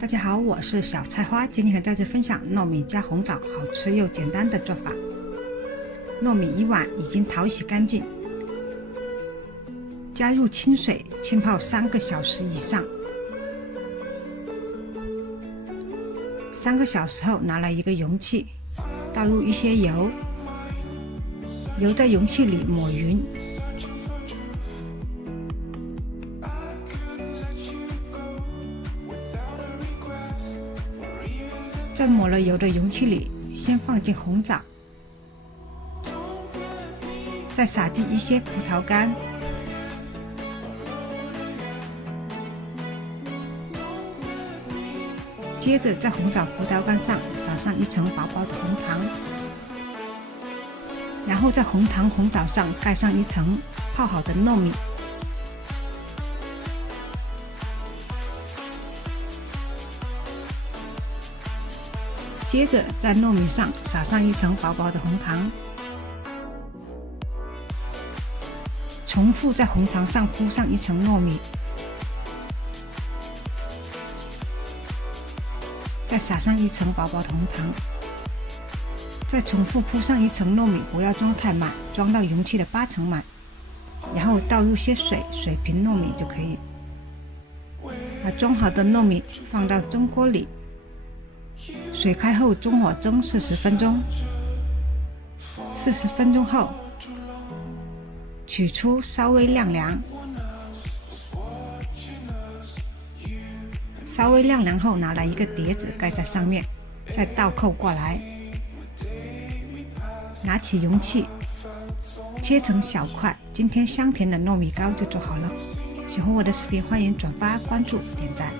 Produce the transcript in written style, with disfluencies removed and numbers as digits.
大家好，我是小菜花，今天和大家分享糯米加红枣好吃又简单的做法。糯米1碗已经淘洗干净，加入清水浸泡3个小时以上。3个小时后，拿来一个容器，倒入一些油，油在容器里抹匀。在抹了油的容器里，先放进红枣，再撒进一些葡萄干，接着在红枣葡萄干上撒上一层薄薄的红糖，然后在红糖红枣上盖上一层泡好的糯米。接着在糯米上撒上一层薄薄的红糖，重复在红糖上铺上一层糯米，再撒上一层薄薄的红糖，再重复铺上一层糯米，不要装太满，装到容器的8成满，然后倒入些水，水平糯米就可以。把装好的糯米放到蒸锅里，水开后中火蒸40分钟，40分钟后取出稍微晾凉，稍微晾凉后拿来一个碟子盖在上面，再倒扣过来，拿起容器切成小块，今天香甜的糯米糕就做好了。喜欢我的视频，欢迎转发、关注、点赞。